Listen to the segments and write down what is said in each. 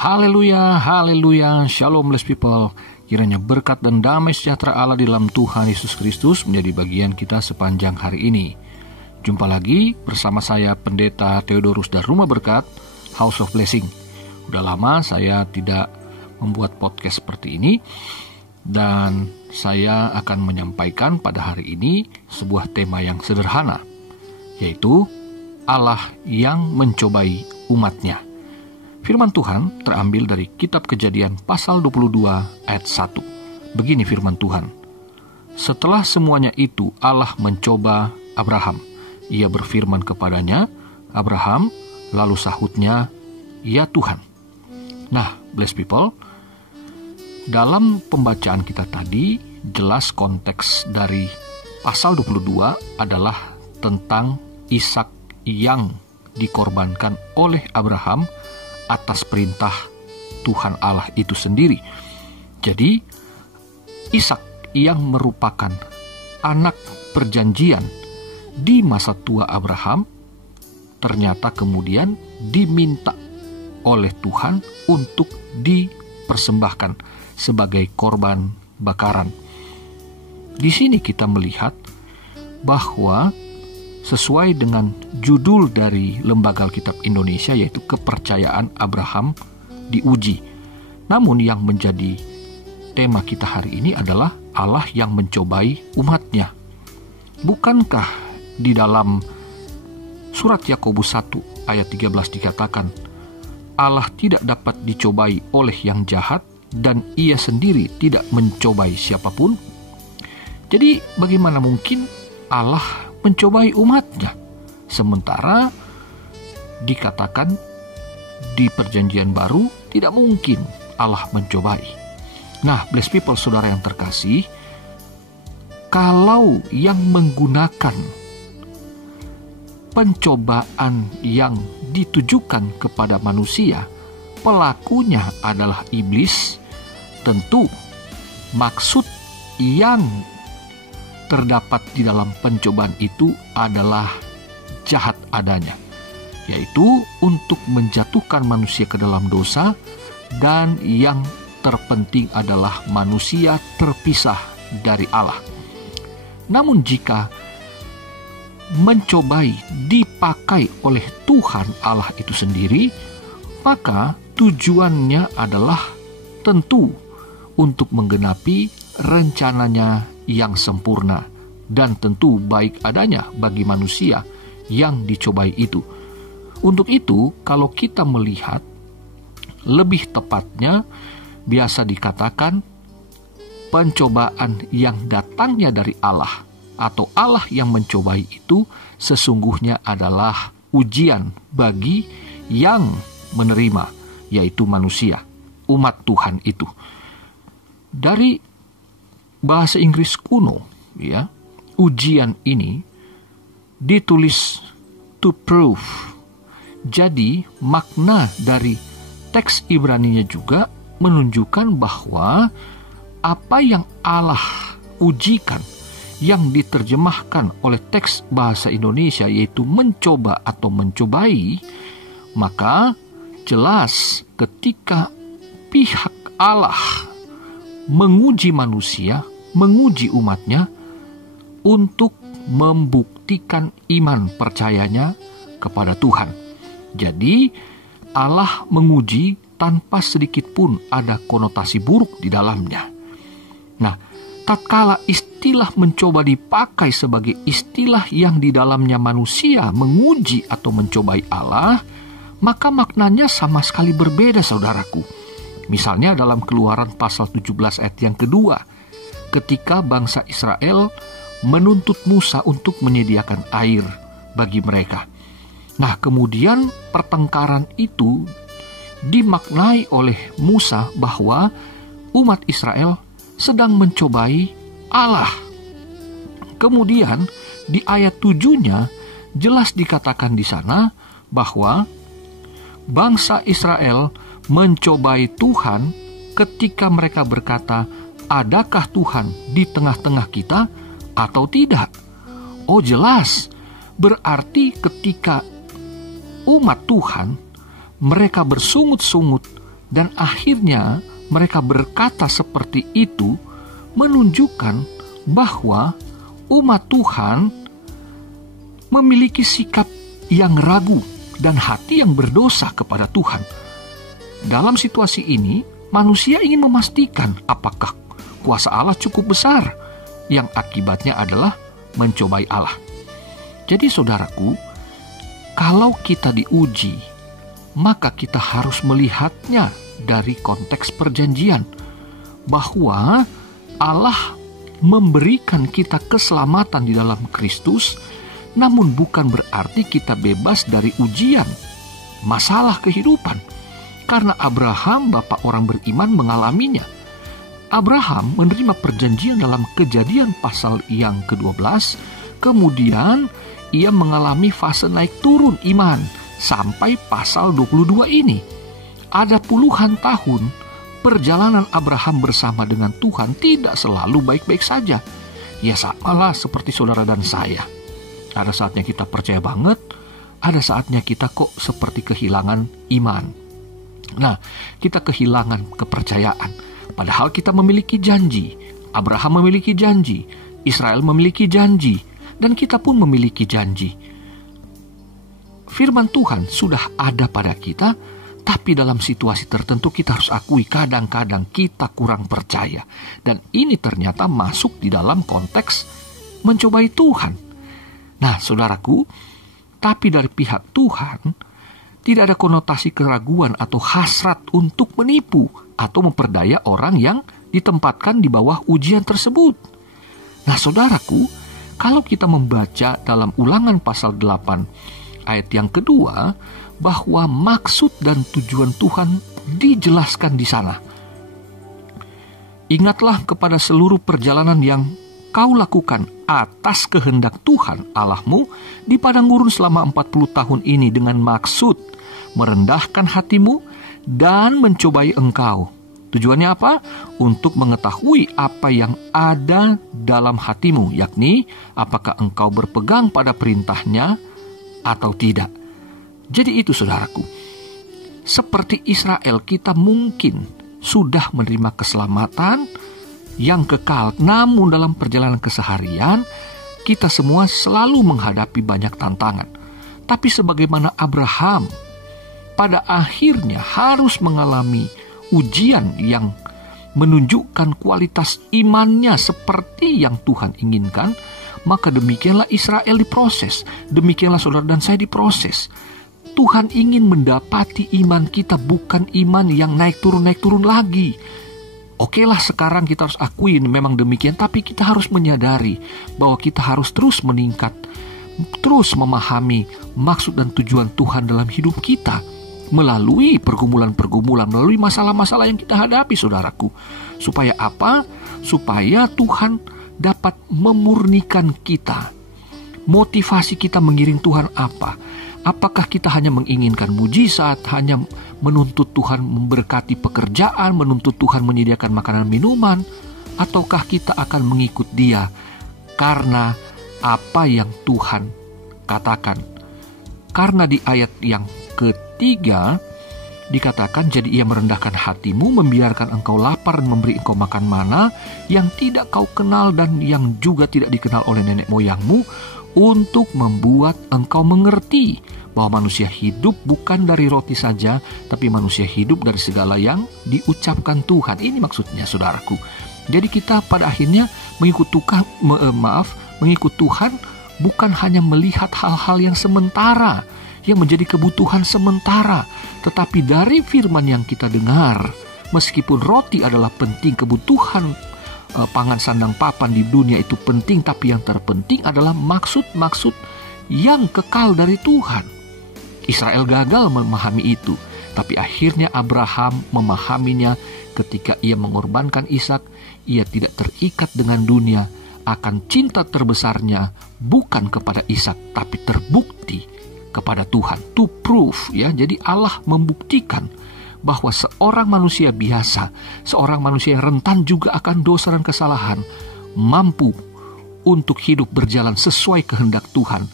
Haleluya, haleluya, shalom blessed people. Kiranya berkat dan damai sejahtera Allah di dalam Tuhan Yesus Kristus menjadi bagian kita sepanjang hari ini. Jumpa lagi bersama saya Pendeta Theodorus dari Rumah Berkat, House of Blessing. Udah lama saya tidak membuat podcast seperti ini, dan saya akan menyampaikan pada hari ini sebuah tema yang sederhana, yaitu Allah yang mencobai umatnya. Firman Tuhan terambil dari kitab Kejadian pasal 22 ayat 1. Begini firman Tuhan. Setelah semuanya itu Allah mencoba Abraham. Ia berfirman kepadanya, Abraham, lalu sahutnya, ya Tuhan. Nah, blessed people, dalam pembacaan kita tadi, jelas konteks dari pasal 22 adalah tentang Ishak yang dikorbankan oleh Abraham atas perintah Tuhan Allah itu sendiri. Jadi, Ishak yang merupakan anak perjanjian di masa tua Abraham, ternyata kemudian diminta oleh Tuhan untuk dipersembahkan sebagai korban bakaran. Di sini kita melihat bahwa sesuai dengan judul dari Lembaga Alkitab Indonesia, yaitu kepercayaan Abraham diuji. Namun yang menjadi tema kita hari ini adalah Allah yang mencobai umatnya. Bukankah di dalam surat Yakobus 1 ayat 13 dikatakan, Allah tidak dapat dicobai oleh yang jahat dan ia sendiri tidak mencobai siapapun? Jadi bagaimana mungkin Allah mencobai umatnya, sementara dikatakan di perjanjian baru tidak mungkin Allah mencobai. Nah, blessed people, saudara yang terkasih, kalau yang menggunakan pencobaan yang ditujukan kepada manusia, pelakunya adalah iblis, tentu maksud yang terdapat di dalam pencobaan itu adalah jahat adanya, yaitu untuk menjatuhkan manusia ke dalam dosa, dan yang terpenting adalah manusia terpisah dari Allah. Namun jika mencobai dipakai oleh Tuhan Allah itu sendiri, maka tujuannya adalah tentu untuk menggenapi rencananya yang sempurna, dan tentu baik adanya bagi manusia yang dicobai itu. Untuk itu, kalau kita melihat lebih tepatnya, biasa dikatakan pencobaan yang datangnya dari Allah atau Allah yang mencobai itu sesungguhnya adalah ujian bagi yang menerima, yaitu manusia, umat Tuhan itu. Dari bahasa Inggris kuno, ya, ujian ini ditulis to prove. Jadi makna dari teks Ibraninya juga menunjukkan bahwa apa yang Allah ujikan, yang diterjemahkan oleh teks bahasa Indonesia yaitu mencoba atau mencobai, maka jelas ketika pihak Allah menguji manusia, menguji umatnya untuk membuktikan iman percayanya kepada Tuhan. Jadi Allah menguji tanpa sedikit pun ada konotasi buruk di dalamnya. Nah, tatkala istilah mencoba dipakai sebagai istilah yang di dalamnya manusia menguji atau mencobai Allah, maka maknanya sama sekali berbeda, saudaraku. Misalnya dalam Keluaran pasal 17 ayat yang kedua, ketika bangsa Israel menuntut Musa untuk menyediakan air bagi mereka. Nah, kemudian pertengkaran itu dimaknai oleh Musa bahwa umat Israel sedang mencobai Allah. Kemudian di ayat 7-nya jelas dikatakan di sana bahwa bangsa Israel mencobai Tuhan ketika mereka berkata, adakah Tuhan di tengah-tengah kita atau tidak? Oh jelas, berarti ketika umat Tuhan mereka bersungut-sungut Dan akhirnya mereka berkata seperti itu menunjukkan bahwa umat Tuhan memiliki sikap yang ragu dan hati yang berdosa kepada Tuhan. Dalam situasi ini, manusia ingin memastikan apakah kuasa Allah cukup besar, yang akibatnya adalah mencobai Allah. Jadi saudaraku, kalau kita diuji, maka kita harus melihatnya dari konteks perjanjian, bahwa Allah memberikan kita keselamatan di dalam Kristus, namun bukan berarti kita bebas dari ujian, masalah kehidupan. Karena Abraham, bapak orang beriman, mengalaminya. Abraham menerima perjanjian dalam Kejadian pasal yang ke-12, kemudian ia mengalami fase naik turun iman sampai pasal 22 ini. Ada puluhan tahun perjalanan Abraham bersama dengan Tuhan tidak selalu baik-baik saja. Ya samalah seperti saudara dan saya. Ada saatnya kita percaya banget, ada saatnya kita kok seperti kehilangan iman. Nah, kita kehilangan kepercayaan. Padahal kita memiliki janji. Abraham memiliki janji, Israel memiliki janji, dan kita pun memiliki janji. Firman Tuhan sudah ada pada kita, tapi dalam situasi tertentu kita harus akui kadang-kadang kita kurang percaya. Dan ini ternyata masuk di dalam konteks mencobai Tuhan. Nah, saudaraku, tapi dari pihak Tuhan tidak ada konotasi keraguan atau hasrat untuk menipu atau memperdaya orang yang ditempatkan di bawah ujian tersebut. Nah, saudaraku, kalau kita membaca dalam Ulangan pasal 8 ayat yang kedua, bahwa maksud dan tujuan Tuhan dijelaskan di sana. Ingatlah kepada seluruh perjalanan yang kau lakukan atas kehendak Tuhan Allahmu di padang gurun selama 40 tahun ini dengan maksud merendahkan hatimu dan mencobai engkau. Tujuannya apa? Untuk mengetahui apa yang ada dalam hatimu, yakni apakah engkau berpegang pada perintahnya atau tidak. Jadi itu saudaraku, seperti Israel kita mungkin sudah menerima keselamatan yang kekal, namun dalam perjalanan keseharian kita semua selalu menghadapi banyak tantangan. Tapi sebagaimana Abraham pada akhirnya harus mengalami ujian yang menunjukkan kualitas imannya seperti yang Tuhan inginkan, maka demikianlah Israel diproses, demikianlah saudara dan saya diproses. Tuhan ingin mendapati iman kita, bukan iman yang naik turun lagi. Oke lah, sekarang kita harus akui memang demikian, tapi kita harus menyadari bahwa kita harus terus meningkat, terus memahami maksud dan tujuan Tuhan dalam hidup kita, melalui pergumulan-pergumulan, melalui masalah-masalah yang kita hadapi, saudaraku. Supaya apa? Supaya Tuhan dapat memurnikan kita. Motivasi kita mengiring Tuhan apa? Apakah kita hanya menginginkan mujizat, hanya menuntut Tuhan memberkati pekerjaan, menuntut Tuhan menyediakan makanan minuman, ataukah kita akan mengikut Dia karena apa yang Tuhan katakan? Karena di ayat yang ketiga dikatakan, jadi ia merendahkan hatimu, membiarkan engkau lapar dan memberi engkau makan mana yang tidak kau kenal dan yang juga tidak dikenal oleh nenek moyangmu, untuk membuat engkau mengerti bahwa manusia hidup bukan dari roti saja, tapi manusia hidup dari segala yang diucapkan Tuhan. Ini maksudnya, saudaraku. Jadi kita pada akhirnya mengikut Tuhan bukan hanya melihat hal-hal yang sementara, yang menjadi kebutuhan sementara, tetapi dari firman yang kita dengar, meskipun roti adalah penting, kebutuhan pangan sandang papan di dunia itu penting, tapi yang terpenting adalah maksud-maksud yang kekal dari Tuhan. Israel gagal memahami itu, tapi akhirnya Abraham memahaminya ketika ia mengorbankan Ishak. Ia tidak terikat dengan dunia, akan cinta terbesarnya bukan kepada Ishak, tapi terbukti kepada Tuhan. To prove, ya. Jadi Allah membuktikan bahwa seorang manusia biasa, seorang manusia yang rentan juga akan dosa dan kesalahan, mampu untuk hidup berjalan sesuai kehendak Tuhan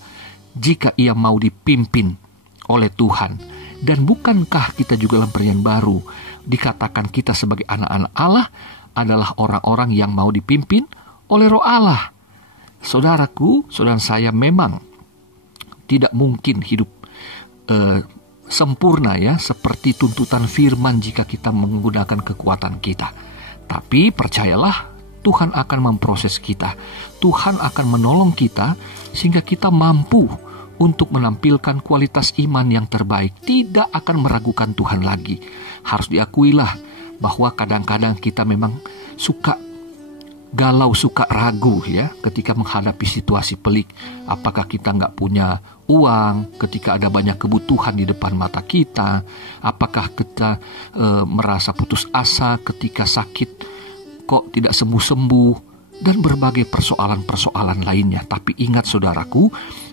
jika ia mau dipimpin oleh Tuhan. Dan bukankah kita juga dalam perjanjian baru dikatakan kita sebagai anak-anak Allah adalah orang-orang yang mau dipimpin oleh Roh Allah. Saudaraku, saudara saya memang tidak mungkin hidup sempurna ya, seperti tuntutan firman jika kita menggunakan kekuatan kita. Tapi percayalah, Tuhan akan memproses kita. Tuhan akan menolong kita sehingga kita mampu untuk menampilkan kualitas iman yang terbaik. Tidak akan meragukan Tuhan lagi. Harus diakuilah bahwa kadang-kadang kita memang suka galau, suka ragu ya ketika menghadapi situasi pelik. Apakah kita nggak punya uang ketika ada banyak kebutuhan di depan mata kita? Apakah kita merasa putus asa ketika sakit kok tidak sembuh-sembuh, dan berbagai persoalan-persoalan lainnya. Tapi ingat saudaraku,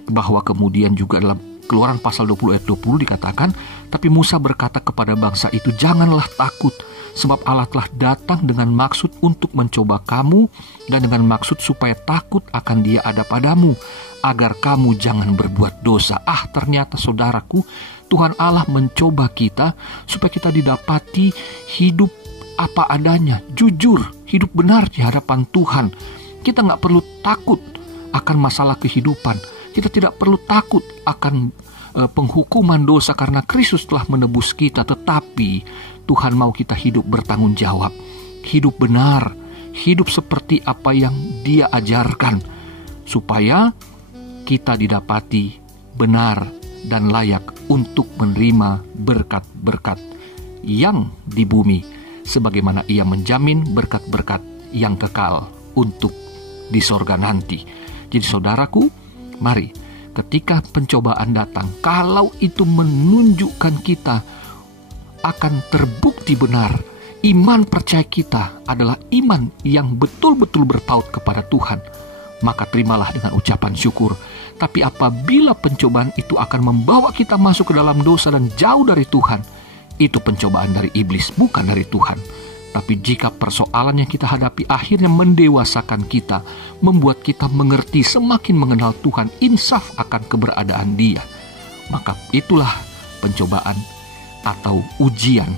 bahwa kemudian juga dalam Keluaran pasal 20 ayat 20 dikatakan, tapi Musa berkata kepada bangsa itu, janganlah takut, sebab Allah telah datang dengan maksud untuk mencoba kamu, dan dengan maksud supaya takut akan Dia ada padamu, agar kamu jangan berbuat dosa. Ternyata saudaraku, Tuhan Allah mencoba kita supaya kita didapati hidup apa adanya, jujur, hidup benar di hadapan Tuhan. Kita nggak perlu takut akan masalah kehidupan. Kita tidak perlu takut akan penghukuman dosa karena Kristus telah menebus kita. Tetapi Tuhan mau kita hidup bertanggung jawab, hidup benar, hidup seperti apa yang Dia ajarkan, supaya kita didapati benar dan layak untuk menerima berkat-berkat yang di bumi, sebagaimana Ia menjamin berkat-berkat yang kekal untuk di sorga nanti. Jadi saudaraku, mari ketika pencobaan datang, kalau itu menunjukkan kita akan terbukti benar, iman percaya kita adalah iman yang betul-betul berpaut kepada Tuhan, maka terimalah dengan ucapan syukur. Tapi apabila pencobaan itu akan membawa kita masuk ke dalam dosa dan jauh dari Tuhan, itu pencobaan dari iblis, bukan dari Tuhan. Tapi jika persoalan yang kita hadapi akhirnya mendewasakan kita, membuat kita mengerti, semakin mengenal Tuhan, insaf akan keberadaan Dia, maka itulah pencobaan atau ujian,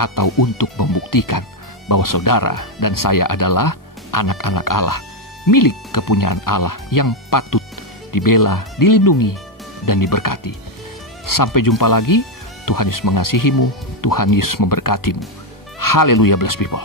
atau untuk membuktikan bahwa saudara dan saya adalah anak-anak Allah, milik kepunyaan Allah yang patut dibela, dilindungi, dan diberkati. Sampai jumpa lagi. Tuhan Yesus mengasihimu, Tuhan Yesus memberkatimu. Haleluya, blessed people.